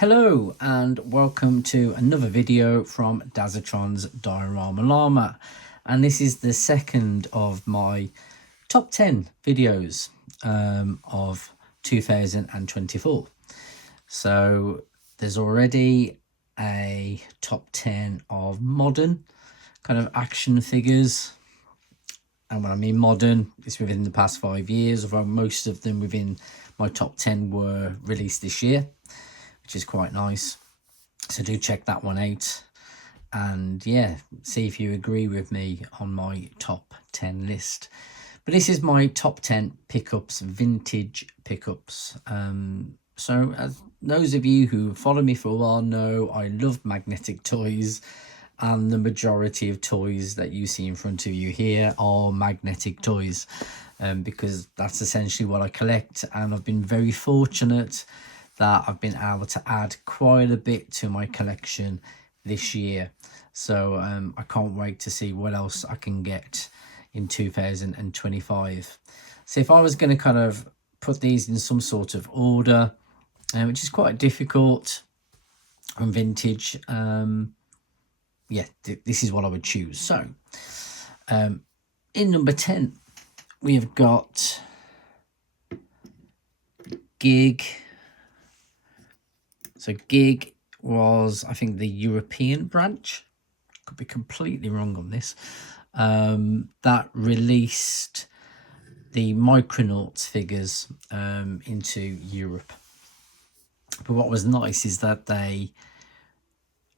Hello and welcome to another video from Dazatron's Diorama Llama, and this is the second of my top 10 videos of 2024. So there's already a top 10 of modern kind of action figures, and when I mean modern, it's within the past 5 years, although most of them within my top 10 were released this year, which is quite nice. So do check that one out, and yeah, see if you agree with me on my top 10 list. But this is my top 10 pickups, vintage pickups. So as those of you who follow me for a while know, I love magnetic toys, and the majority of toys that you see in front of you here are magnetic toys, because that's essentially what I collect. And I've been very fortunate that I've been able to add quite a bit to my collection this year. So I can't wait to see what else I can get in 2025. So if I was going to kind of put these in some sort of order, which is quite difficult on vintage, yeah, this is what I would choose. So in number 10, we've got Gig. So Gig was, I think, the European branch. Could be completely wrong on this. That released the Micronauts figures into Europe. But what was nice is that they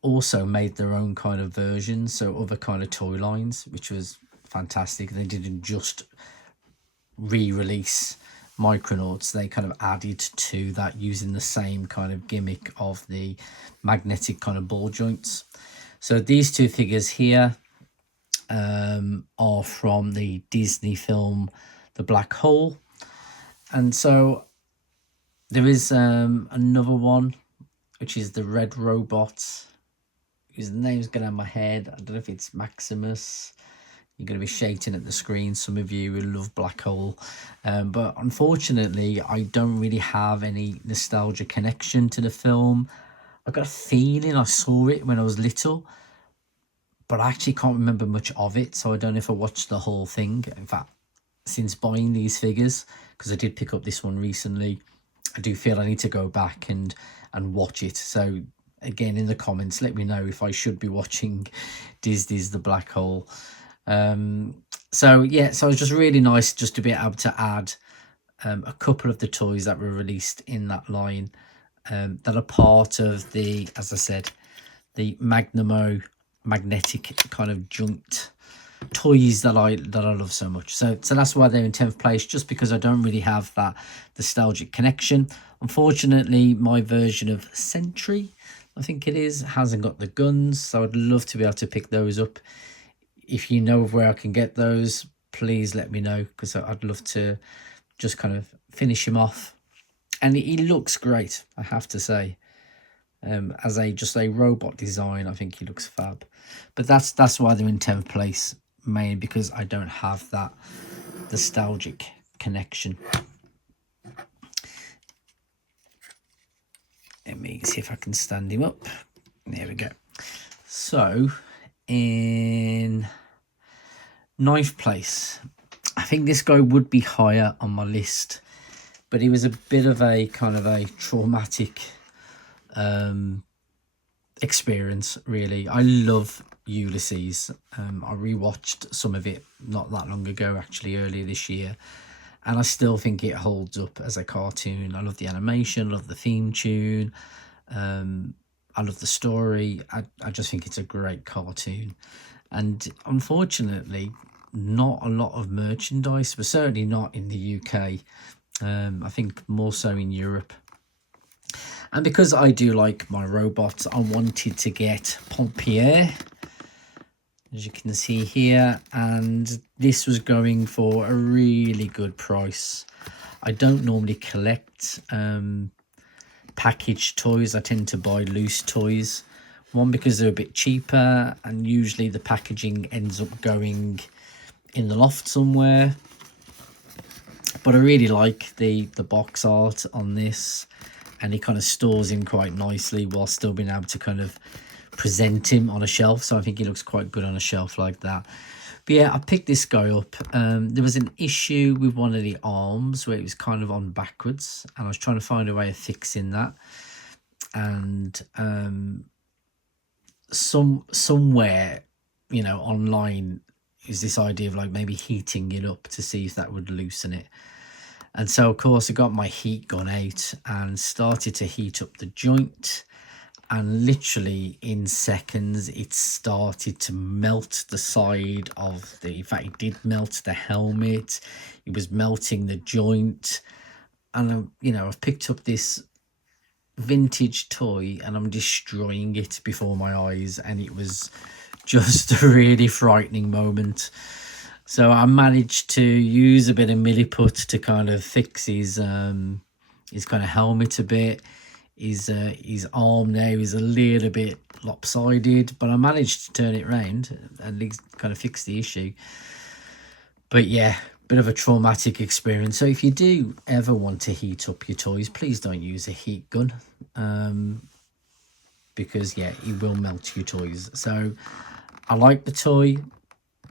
also made their own kind of versions, so other kind of toy lines, which was fantastic. They didn't just re-release Micronauts, they kind of added to that using the same kind of gimmick of the magnetic kind of ball joints. So these two figures here are from the Disney film The Black Hole, and so there is another one, which is the Red Robot, whose name's going out of my head. I don't know if it's Maximus. You're going to be shouting at the screen, some of you who love Black Hole. But unfortunately, I don't really have any nostalgia connection to the film. I got a feeling I saw it when I was little, but I actually can't remember much of it. So I don't know if I watched the whole thing. In fact, since buying these figures, because I did pick up this one recently, I do feel I need to go back and watch it. So again, in the comments, let me know if I should be watching Disney's The Black Hole. So yeah, so it was just really nice just to be able to add a couple of the toys that were released in that line, that are part of the, as I said, the magnetic kind of junked toys that I love so much. So that's why they're in 10th place, just because I don't really have that nostalgic connection. Unfortunately, my version of Sentry, I think it is, hasn't got the guns, so I'd love to be able to pick those up. If you know where I can get those, please let me know, because I'd love to just kind of finish him off. And he looks great, I have to say. As just a robot design, I think he looks fab. But that's why they're in 10th place, mainly because I don't have that nostalgic connection. Let me see if I can stand him up. There we go. So in 9th place, I think this guy would be higher on my list, but he was a bit of a kind of a traumatic experience, really. I love Ulysses. I rewatched some of it not that long ago, actually earlier this year, and I still think it holds up as a cartoon. I love the animation, I love the theme tune, I love the story. I just think it's a great cartoon. And unfortunately, not a lot of merchandise, but certainly not in the UK. I think more so in Europe. And because I do like my robots, I wanted to get Pompier, as you can see here, and this was going for a really good price. I don't normally collect packaged toys. I tend to buy loose toys. One, because they're a bit cheaper, and usually the packaging ends up going in the loft somewhere. But I really like the box art on this, and he kind of stores him quite nicely while still being able to kind of present him on a shelf. So I think he looks quite good on a shelf like that. But yeah, I picked this guy up. There was an issue with one of the arms where it was kind of on backwards, and I was trying to find a way of fixing that. And somewhere, you know, online is this idea of like maybe heating it up to see if that would loosen it. And so of course I got my heat gun out and started to heat up the joint, and literally in seconds it started to melt the side of the, in fact it did melt the helmet, it was melting the joint. And you know, I've picked up this vintage toy and I'm destroying it before my eyes, and it was just a really frightening moment. So I managed to use a bit of milliput to kind of fix his kind of helmet a bit. His arm now is a little bit lopsided, but I managed to turn it around and at least kind of fix the issue. But yeah, bit of a traumatic experience. So if you do ever want to heat up your toys, please don't use a heat gun, because yeah, it will melt your toys. So I like the toy,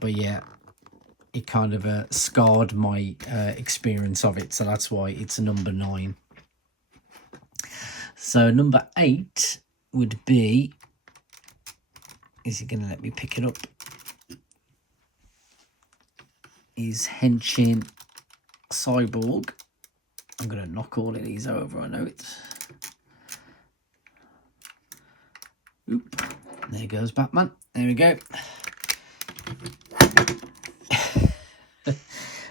but yeah, it kind of scarred my experience of it. So that's why it's a number 9. So number 8 would be, is he going to let me pick it up? Is Henshin Cyborg. I'm going to knock all of these over, I know it. Oop, there goes Batman. There we go.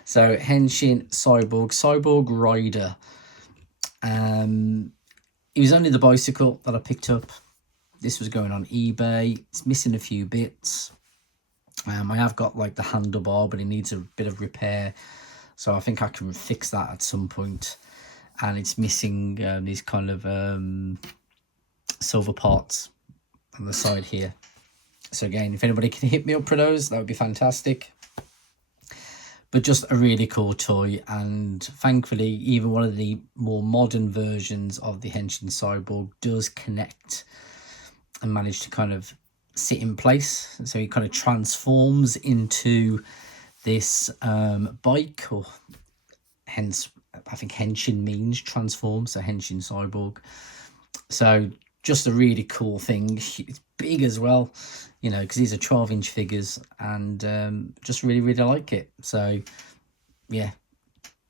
So Henshin Cyborg Rider. It was only the bicycle that I picked up. This was going on eBay. It's missing a few bits. I have got like the handlebar, but it needs a bit of repair, so I think I can fix that at some point. And it's missing these kind of silver parts on the side here. So again, if anybody can hit me up for those, that would be fantastic. But just a really cool toy, and thankfully even one of the more modern versions of the Henshin Cyborg does connect and manage to kind of sit in place. So he kind of transforms into this bike, or hence I think Henshin means transform, so Henshin Cyborg. So just a really cool thing. It's big as well, you know, because these are 12-inch figures, and just really like it. So yeah,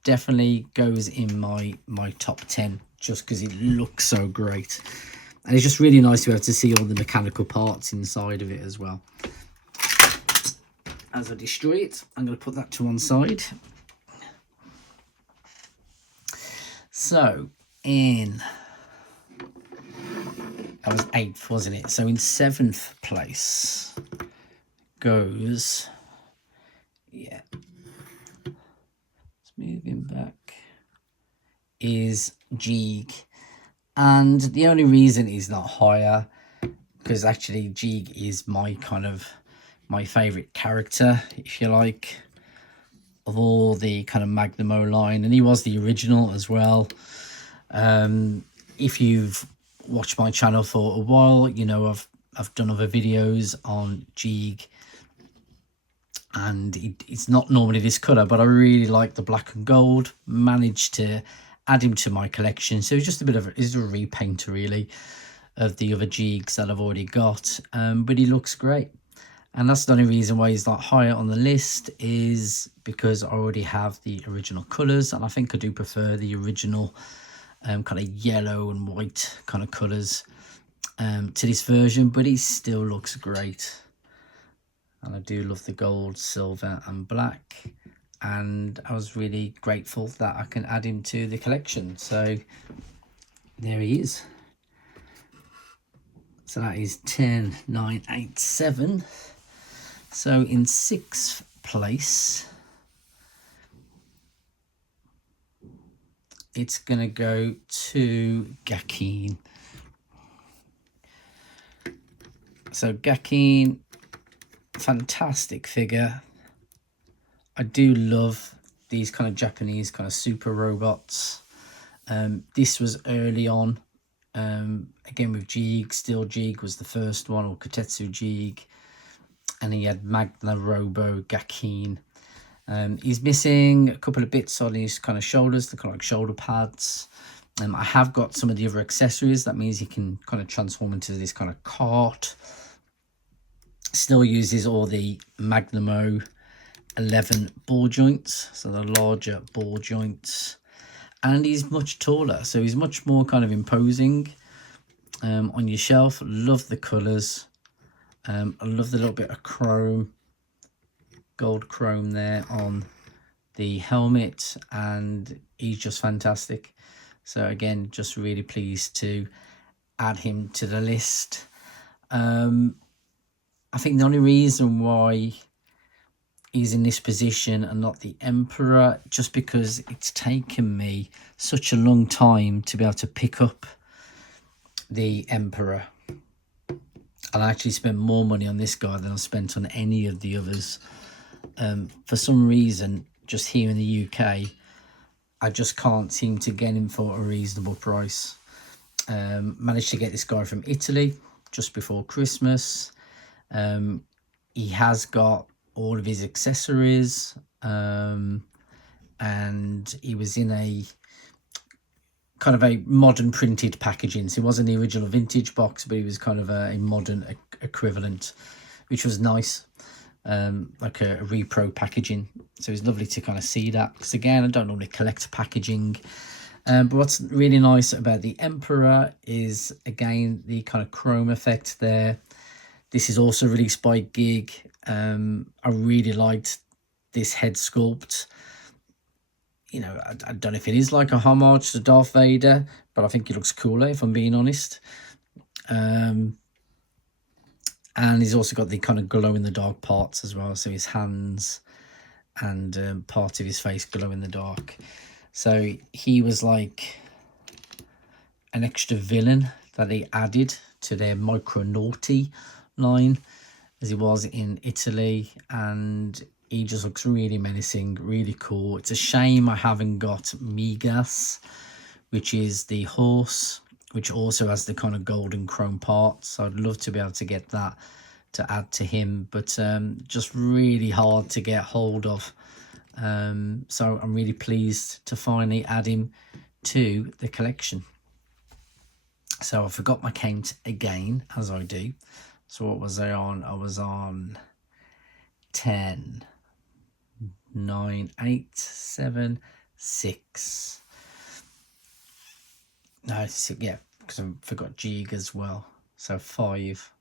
definitely goes in my top 10 just because it looks so great. And it's just really nice to be able to see all the mechanical parts inside of it as well. As I destroy it, I'm going to put that to one side. So that was 8th, wasn't it? So in 7th place goes, yeah, let's move him back, is Jeeg. And the only reason he's not higher, because actually Jeeg is my favourite character, if you like, of all the kind of Magnamo line, and he was the original as well. If you've watched my channel for a while, you know I've done other videos on Jeeg, and it's not normally this colour, but I really like the black and gold. Managed to add him to my collection, so it's just a bit of a repaint really of the other Jeegs that I've already got, but he looks great. And that's the only reason why he's not higher on the list, is because I already have the original colours, and I think I do prefer the original kind of yellow and white kind of colours to this version, but he still looks great. And I do love the gold, silver and black, and I was really grateful that I can add him to the collection. So there he is. So that is 10, 9, 8, 7. So in 6th place, it's going to go to Gaken. So Gaken, fantastic figure. I do love these kind of Japanese kind of super robots. This was early on, again with Jeeg. Still Jeeg was the first one, or Kotetsu Jeeg, and he had Magna, Robo, Gaken. He's missing a couple of bits on his kind of shoulders, the kind of like shoulder pads. I have got some of the other accessories. That means he can kind of transform into this kind of cart. Still uses all the Magnamo 11 ball joints, so the larger ball joints. And he's much taller, so he's much more kind of imposing on your shelf. Love the colours. I love the little bit of chrome, gold chrome there on the helmet, and he's just fantastic. So again, just really pleased to add him to the list. I think the only reason why he's in this position and not the Emperor, just because it's taken me such a long time to be able to pick up the Emperor. And I actually spent more money on this guy than I spent on any of the others. For some reason, just here in the UK, I just can't seem to get him for a reasonable price. Managed to get this guy from Italy just before Christmas. He has got all of his accessories, and he was in a kind of a modern printed packaging. So it wasn't the original vintage box, but he was kind of a modern equivalent, which was nice. Like a repro packaging. So it's lovely to kind of see that, because again, I don't normally collect packaging. But what's really nice about the Emperor is, again, the kind of chrome effect there. This is also released by Gig. I really liked this head sculpt. You know, I don't know if it is like a homage to Darth Vader, but I think it looks cooler, if I'm being honest. And he's also got the kind of glow-in-the-dark parts as well. So his hands and part of his face glow in the dark. So he was like an extra villain that they added to their Micronaughty line, as he was in Italy, and he just looks really menacing, really cool. It's a shame I haven't got Migas, which is the horse, which also has the kind of golden chrome parts. So I'd love to be able to get that to add to him, but just really hard to get hold of. So I'm really pleased to finally add him to the collection. So I forgot my count again, as I do. So what was I on? I was on 10, 9, 8, 7, 6. No, 6, yeah, because I forgot Jig as well. So 5.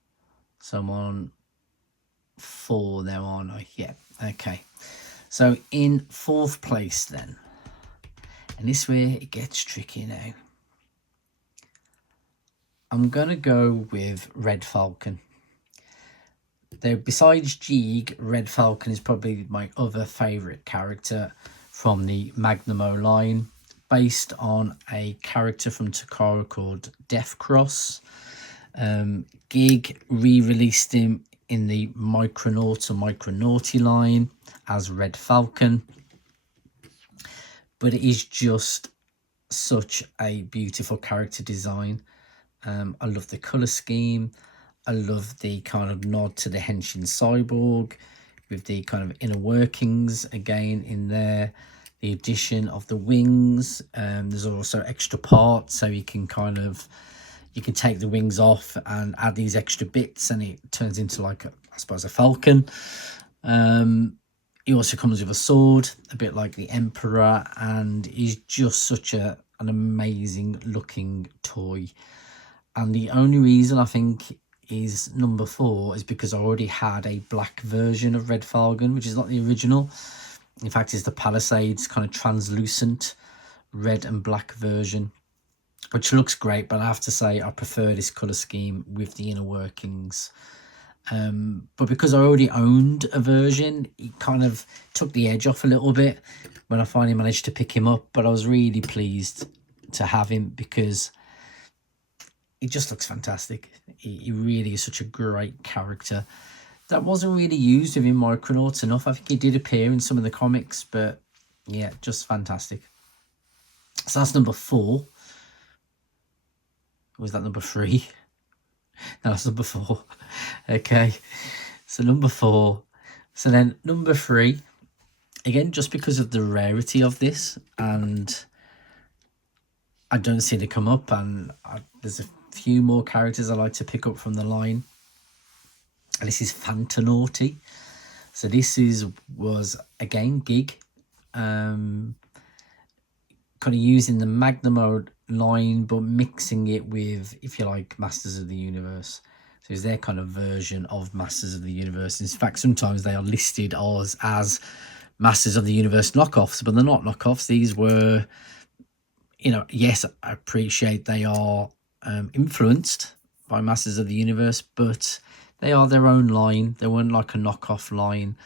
So I'm on 4 now, aren't I? Yeah, okay. So in 4th place then, and this is where it gets tricky now, I'm going to go with Red Falcon. Though besides Jeeg, Red Falcon is probably my other favourite character from the Magnamo line, based on a character from Takara called Death Cross. Gig re-released him in the Micronaughty line as Red Falcon. But it is just such a beautiful character design. I love the colour scheme. I love the kind of nod to the Henshin Cyborg with the kind of inner workings again in there. The addition of the wings. There's also extra parts, so you can take the wings off and add these extra bits, and it turns into like I suppose a falcon. He also comes with a sword, a bit like the Emperor, and he's just such an amazing looking toy. And the only reason I think is number 4 is because I already had a black version of Red Falcon, which is not the original. In fact, it's the Palisades kind of translucent red and black version, which looks great, but I have to say I prefer this colour scheme with the inner workings. But because I already owned a version, it kind of took the edge off a little bit when I finally managed to pick him up. But I was really pleased to have him because he just looks fantastic. He really is such a great character. That wasn't really used within Micronauts enough. I think he did appear in some of the comics, but yeah, just fantastic. So that's number 4. Was that number 3? No, that's number 4. Okay. So number 4. So then number 3, again, just because of the rarity of this, and I don't see it come up, and there's a few more characters I like to pick up from the line. And this is Fantanaughty. So this was again Gig, kind of using the Magna Mode line, but mixing it with, if you like, Masters of the Universe. So it's their kind of version of Masters of the Universe. In fact, sometimes they are listed as Masters of the Universe knockoffs, but they're not knockoffs. These were, yes, I appreciate they are influenced by Masters of the Universe, but they are their own line. They weren't like a knockoff line.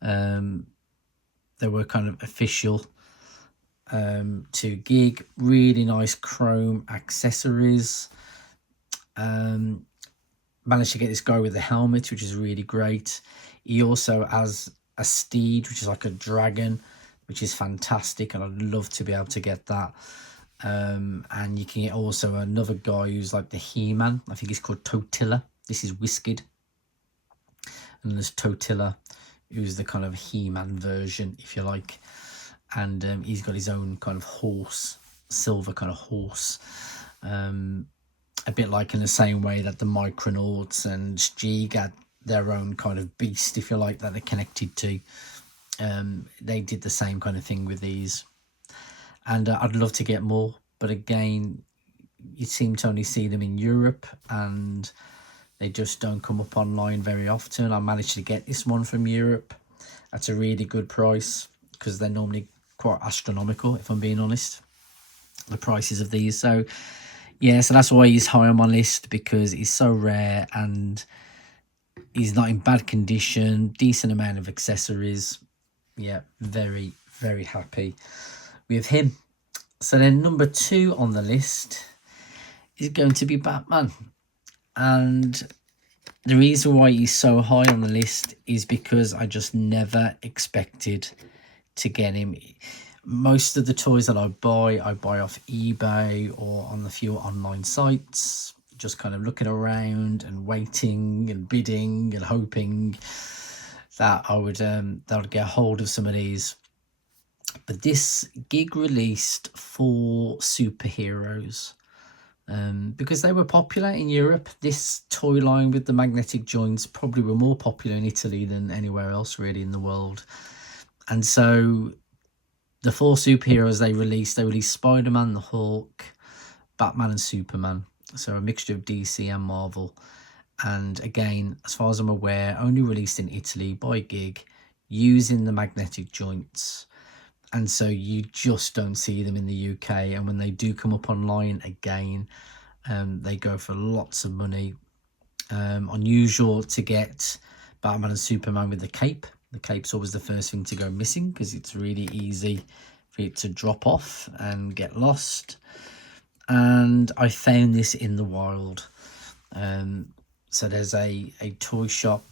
They were kind of official to Gig. Really nice chrome accessories. Managed to get this guy with the helmet, which is really great. He also has a steed, which is like a dragon, which is fantastic, and I'd love to be able to get that. And you can get also another guy who's like the He-Man. I think he's called Totilla. This is Whiskered. And there's Totilla, who's the kind of He-Man version, if you like. And he's got his own kind of horse, silver kind of horse. A bit like in the same way that the Micronauts and Jeeg had their own kind of beast, if you like, that they're connected to. They did the same kind of thing with these. And I'd love to get more, but again, you seem to only see them in Europe, and they just don't come up online very often. I managed to get this one from Europe at a really good price, because they're normally quite astronomical, if I'm being honest, the prices of these. So yeah, so that's why he's high on my list, because he's so rare and he's not in bad condition, decent amount of accessories. Yeah, very, very happy with him. So then number 2 on the list is going to be Batman. And the reason why he's so high on the list is because I just never expected to get him. Most of the toys that I buy off eBay or on the few online sites, just kind of looking around and waiting and bidding and hoping that I would get a hold of some of these. But this Gig released 4 superheroes because they were popular in Europe. This toy line with the magnetic joints probably were more popular in Italy than anywhere else really in the world. And so the 4 superheroes they released Spider-Man, the Hulk, Batman and Superman. So a mixture of DC and Marvel. And again, as far as I'm aware, only released in Italy by Gig, using the magnetic joints. And so you just don't see them in the UK. And when they do come up online again, they go for lots of money. Unusual to get Batman and Superman with the cape. The cape's always the first thing to go missing, because it's really easy for it to drop off and get lost. And I found this in the wild. So there's a toy shop,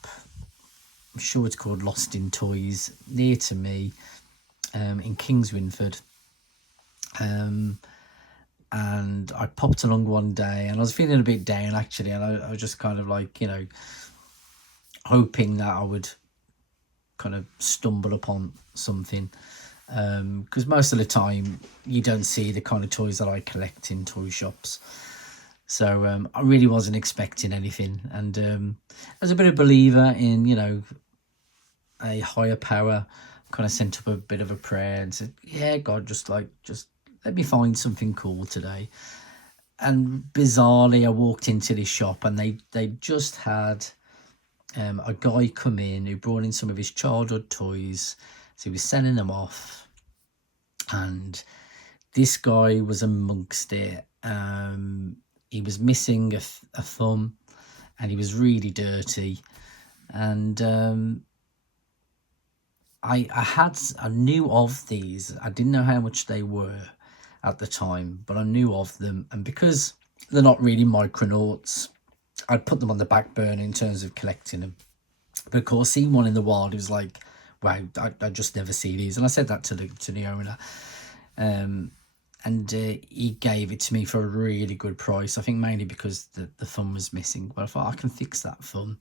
I'm sure it's called Lost in Toys, near to me, in Kings Winford. And I popped along one day, and I was feeling a bit down actually, and I was just kind of like, hoping that I would kind of stumble upon something, because most of the time you don't see the kind of toys that I collect in toy shops. So I really wasn't expecting anything, and as a bit of a believer in a higher power, kind of sent up a bit of a prayer and said, yeah, God, just let me find something cool today. And bizarrely, I walked into this shop, and they just had a guy come in who brought in some of his childhood toys. So he was sending them off, and this guy was amongst it. He was missing a thumb, and he was really dirty. And I knew of these. I didn't know how much they were at the time, but I knew of them. And because they're not really Micronauts, I'd put them on the back burner in terms of collecting them. But of course, seeing one in the wild, it was like, wow, I just never see these. And I said that to the owner. and he gave it to me for a really good price. I think mainly because the thumb was missing, but I thought I can fix that thumb.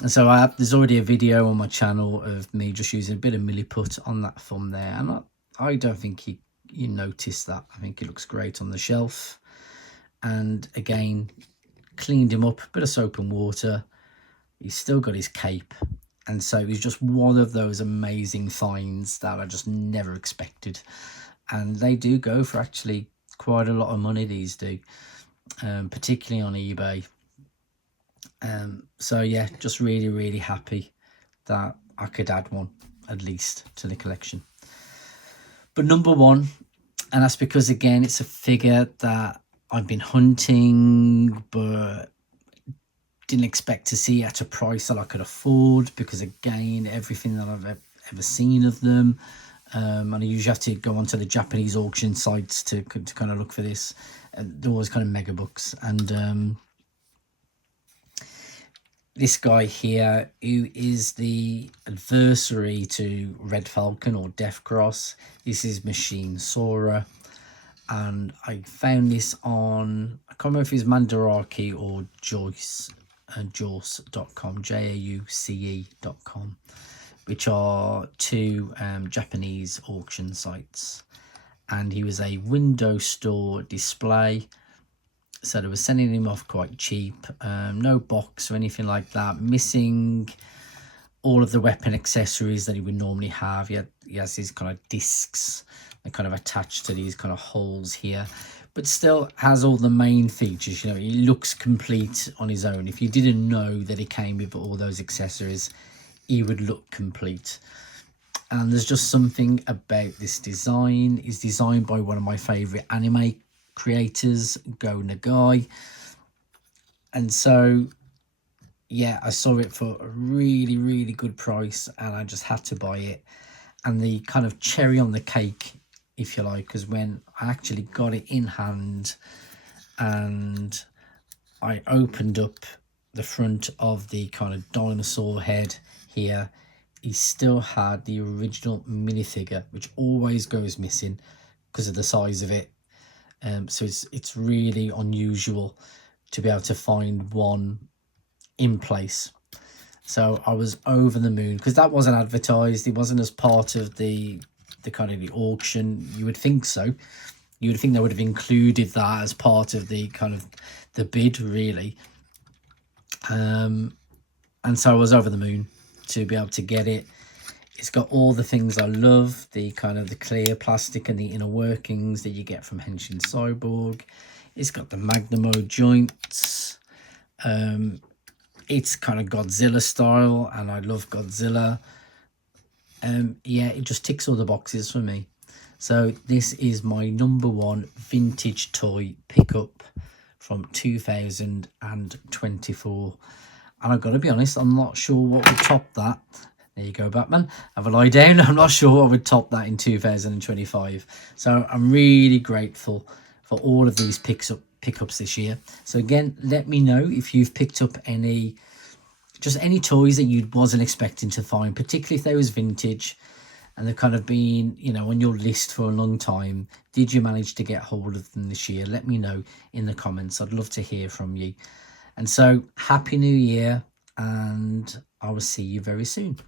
And so there's already a video on my channel of me just using a bit of milliput on that thumb there, and I don't think you notice that. I think it looks great on the shelf. And again, cleaned him up, a bit of soap and water. He's still got his cape, and so he's just one of those amazing finds that I just never expected. And they do go for actually quite a lot of money, these do, particularly on eBay. So yeah, just really happy that I could add one at least to the collection. But number one, and that's because again it's a figure that I've been hunting but didn't expect to see at a price that I could afford, because again, everything that I've ever seen of them, and I usually have to go onto the Japanese auction sites to kind of look for this. They're always kind of mega bucks. And this guy here, who is the adversary to Red Falcon or Death Cross, this is Machine Sora. And I found this on, I can't remember if it's Mandarake or Jauce.com, Jauce.com, which are two Japanese auction sites. And he was a window store display, so they were sending him off quite cheap. No box or anything like that, missing all of the weapon accessories that he would normally have. He has these kind of discs that kind of attached to these kind of holes here, but still has all the main features. You know, he looks complete on his own. If you didn't know that he came with all those accessories, he would look complete. And there's just something about this design. It's designed by one of my favorite anime creators, Go Nagai. And so yeah, I saw it for a really good price, and I just had to buy it. And the kind of cherry on the cake, if you like, because when I actually got it in hand and I opened up the front of the kind of dinosaur head here, he still had the original minifigure, which always goes missing because of the size of it. So it's really unusual to be able to find one in place. So I was over the moon, because that wasn't advertised. It wasn't as part of the kind of the auction. You would think so. You would think they would have included that as part of the kind of the bid, really. And so I was over the moon to be able to get it. It's got all the things I love, the kind of the clear plastic and the inner workings that you get from Henshin Cyborg. It's got the Magnamo joints. It's kind of Godzilla style, and I love Godzilla. Yeah, it just ticks all the boxes for me. So this is my number one vintage toy pickup from 2024. And I've got to be honest, I'm not sure what would top that. There you go, Batman. Have a lie down. I'm not sure what would top that in 2025. So I'm really grateful for all of these pickups this year. So again, let me know if you've picked up any toys that you wasn't expecting to find, particularly if they was vintage and they've kind of been, you know, on your list for a long time. Did you manage to get hold of them this year? Let me know in the comments. I'd love to hear from you. And so happy new year, and I will see you very soon.